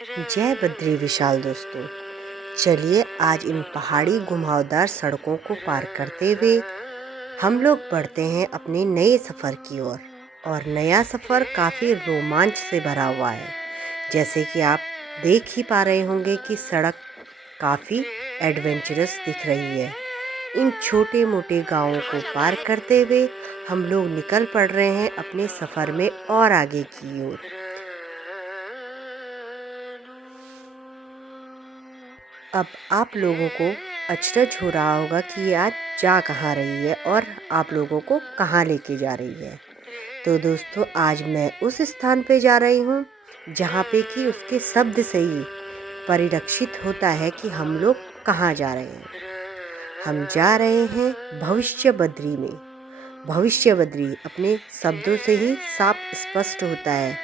जय बद्री विशाल दोस्तों। चलिए आज इन पहाड़ी घुमावदार सड़कों को पार करते हुए हम लोग बढ़ते हैं अपने नए सफ़र की ओर। और नया सफ़र काफ़ी रोमांच से भरा हुआ है। जैसे कि आप देख ही पा रहे होंगे कि सड़क काफ़ी एडवेंचरस दिख रही है। इन छोटे मोटे गांवों को पार करते हुए हम लोग निकल पड़ रहे हैं अपने सफ़र में और आगे की ओर। अब आप लोगों को अचरज हो रहा होगा कि ये आज जा कहाँ रही है और आप लोगों को कहाँ लेके जा रही है। तो दोस्तों आज मैं उस स्थान पे जा रही हूँ जहाँ पे कि उसके शब्द से ही परिलक्षित होता है कि हम लोग कहाँ जा रहे हैं। हम जा रहे हैं भविष्य बद्री में। भविष्य बद्री अपने शब्दों से ही साफ स्पष्ट होता है,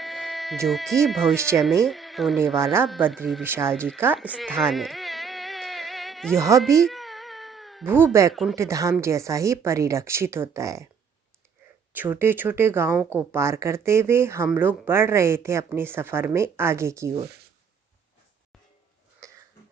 जो कि भविष्य में होने वाला बद्री विशाल जी का स्थान है। यह भी भू बैकुंठ धाम जैसा ही परिलक्षित होता है। छोटे छोटे गांवों को पार करते हुए हम लोग बढ़ रहे थे अपने सफ़र में आगे की ओर।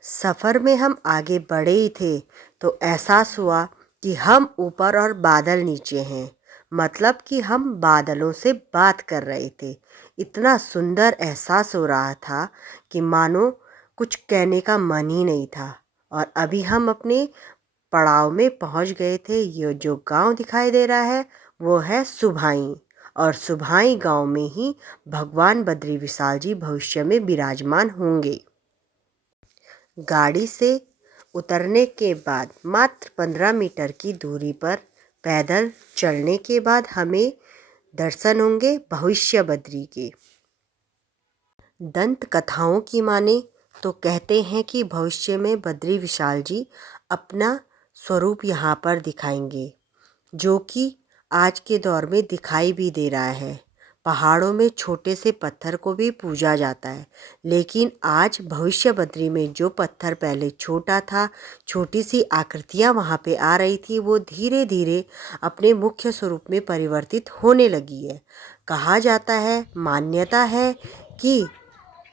सफ़र में हम आगे बढ़े ही थे तो एहसास हुआ कि हम ऊपर और बादल नीचे हैं। मतलब कि हम बादलों से बात कर रहे थे। इतना सुंदर एहसास हो रहा था कि मानो कुछ कहने का मन ही नहीं था। और अभी हम अपने पड़ाव में पहुंच गए थे। ये जो गांव दिखाई दे रहा है वो है सुभाई। और सुभाई गांव में ही भगवान बद्री विशाल जी भविष्य में विराजमान होंगे। गाड़ी से उतरने के बाद मात्र 15 मीटर की दूरी पर पैदल चलने के बाद हमें दर्शन होंगे भविष्य बद्री के। दंत कथाओं की माने तो कहते हैं कि भविष्य में बद्री विशाल जी अपना स्वरूप यहाँ पर दिखाएंगे, जो कि आज के दौर में दिखाई भी दे रहा है। पहाड़ों में छोटे से पत्थर को भी पूजा जाता है, लेकिन आज भविष्य बद्री में जो पत्थर पहले छोटा था, छोटी सी आकृतियाँ वहाँ पे आ रही थी, वो धीरे धीरे अपने मुख्य स्वरूप में परिवर्तित होने लगी है। कहा जाता है, मान्यता है कि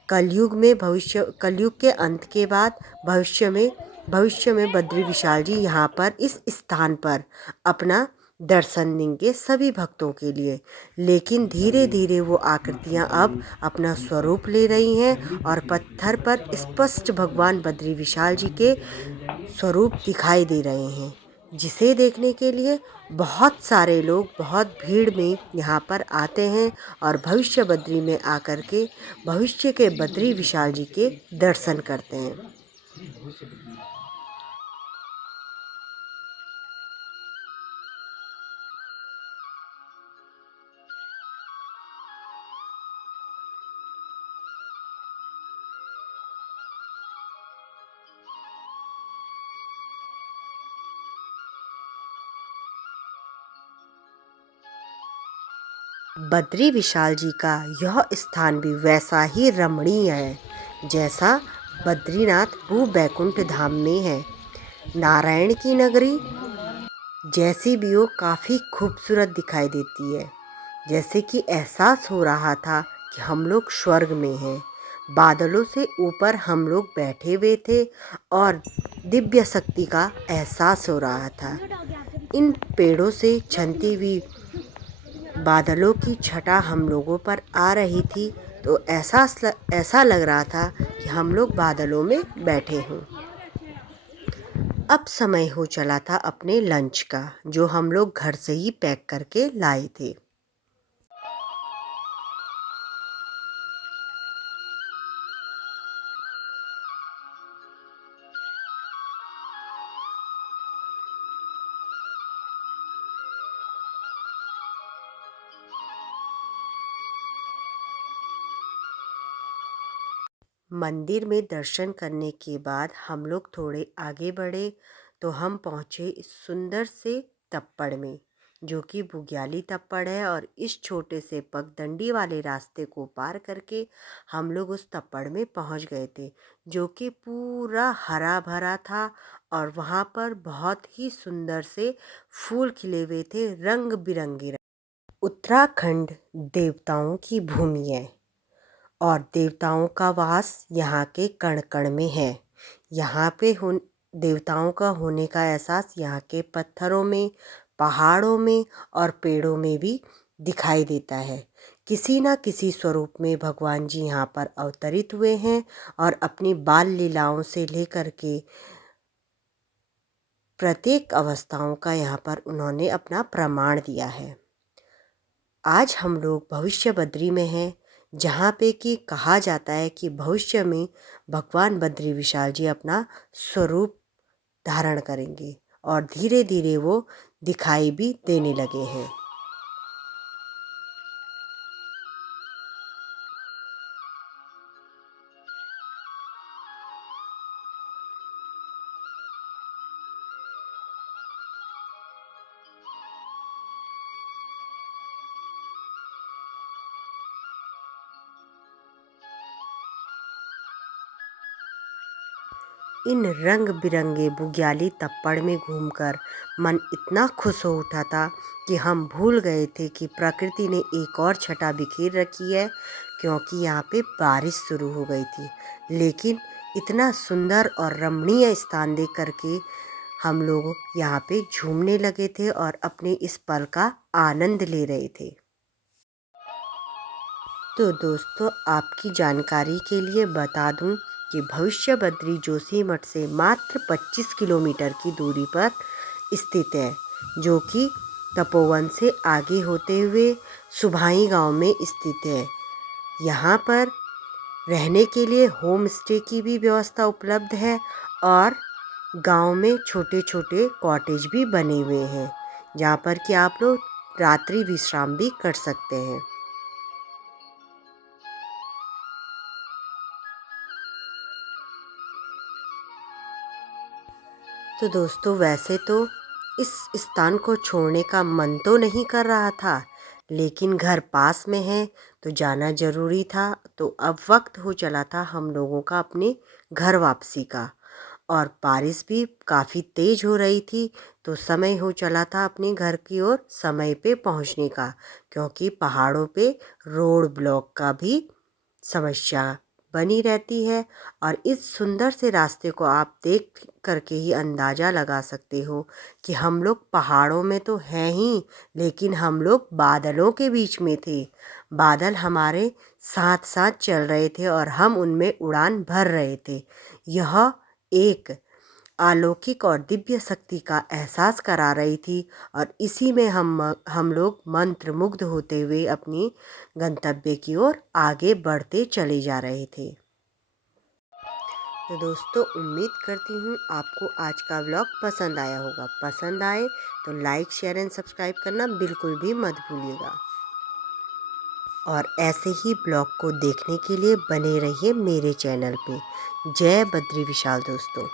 कलयुग के अंत के बाद भविष्य में बद्री विशाल जी यहाँ पर इस स्थान पर अपना दर्शन देंगे सभी भक्तों के लिए। लेकिन धीरे धीरे वो आकृतियाँ अब अपना स्वरूप ले रही हैं और पत्थर पर स्पष्ट भगवान बद्री विशाल जी के स्वरूप दिखाई दे रहे हैं, जिसे देखने के लिए बहुत सारे लोग बहुत भीड़ में यहाँ पर आते हैं और भविष्य बद्री में आकर के भविष्य के बद्री विशाल जी के दर्शन करते हैं। बद्री विशाल जी का यह स्थान भी वैसा ही रमणीय है जैसा बद्रीनाथ भू बैकुंठ धाम में है। नारायण की नगरी जैसी भी हो काफ़ी खूबसूरत दिखाई देती है। जैसे कि एहसास हो रहा था कि हम लोग स्वर्ग में हैं। बादलों से ऊपर हम लोग बैठे हुए थे और दिव्य शक्ति का एहसास हो रहा था। इन पेड़ों से छनती हुई बादलों की छटा हम लोगों पर आ रही थी, तो ऐसा लग रहा था कि हम लोग बादलों में बैठे हों। अब समय हो चला था अपने लंच का, जो हम लोग घर से ही पैक करके लाए थे। मंदिर में दर्शन करने के बाद हम लोग थोड़े आगे बढ़े तो हम पहुँचे इस सुंदर से तप्पड़ में, जो कि बुग्याली तप्पड़ है। और इस छोटे से पगडंडी वाले रास्ते को पार करके हम लोग उस तप्पड़ में पहुँच गए थे, जो कि पूरा हरा भरा था। और वहाँ पर बहुत ही सुंदर से फूल खिले हुए थे, रंग बिरंगे। उत्तराखंड देवताओं की भूमि है और देवताओं का वास यहाँ के कण कण में है। यहाँ पे देवताओं का होने का एहसास यहाँ के पत्थरों में, पहाड़ों में और पेड़ों में भी दिखाई देता है। किसी न किसी स्वरूप में भगवान जी यहाँ पर अवतरित हुए हैं और अपनी बाल लीलाओं से लेकर के प्रत्येक अवस्थाओं का यहाँ पर उन्होंने अपना प्रमाण दिया है। आज हम लोग भविष्य बद्री में हैं, जहाँ पे कि कहा जाता है कि भविष्य में भगवान बद्री विशाल जी अपना स्वरूप धारण करेंगे और धीरे धीरे वो दिखाई भी देने लगे हैं। इन रंग बिरंगे बुग्याली तप्पड़ में घूमकर मन इतना खुश हो उठा था कि हम भूल गए थे कि प्रकृति ने एक और छटा बिखेर रखी है, क्योंकि यहाँ पे बारिश शुरू हो गई थी। लेकिन इतना सुंदर और रमणीय स्थान देख करके हम लोग यहाँ पे झूमने लगे थे और अपने इस पल का आनंद ले रहे थे। तो दोस्तों, आपकी जानकारी के लिए बता दूं कि भविष्य बद्री जोशीमठ से मात्र 25 किलोमीटर की दूरी पर स्थित है, जो कि तपोवन से आगे होते हुए सुभाई गांव में स्थित है। यहाँ पर रहने के लिए होम स्टे की भी व्यवस्था उपलब्ध है और गांव में छोटे छोटे कॉटेज भी बने हुए हैं, जहाँ पर कि आप लोग रात्रि विश्राम भी कर सकते हैं। तो दोस्तों, वैसे तो इस स्थान को छोड़ने का मन तो नहीं कर रहा था, लेकिन घर पास में है तो जाना ज़रूरी था। तो अब वक्त हो चला था हम लोगों का अपने घर वापसी का, और बारिश भी काफ़ी तेज़ हो रही थी, तो समय हो चला था अपने घर की ओर समय पे पहुंचने का, क्योंकि पहाड़ों पे रोड ब्लॉक का भी समस्या बनी रहती है। और इस सुंदर से रास्ते को आप देख करके ही अंदाज़ा लगा सकते हो कि हम लोग पहाड़ों में तो हैं ही, लेकिन हम लोग बादलों के बीच में थे। बादल हमारे साथ साथ चल रहे थे और हम उनमें उड़ान भर रहे थे। यह एक अलौकिक और दिव्य शक्ति का एहसास करा रही थी, और इसी में हम लोग मंत्र मुग्ध होते हुए अपनी गंतव्य की ओर आगे बढ़ते चले जा रहे थे। तो दोस्तों, उम्मीद करती हूँ आपको आज का व्लॉग पसंद आया होगा। पसंद आए तो लाइक, शेयर एंड सब्सक्राइब करना बिल्कुल भी मत भूलिएगा। और ऐसे ही ब्लॉग को देखने के लिए बने रहिए मेरे चैनल पे। जय बद्री विशाल दोस्तों।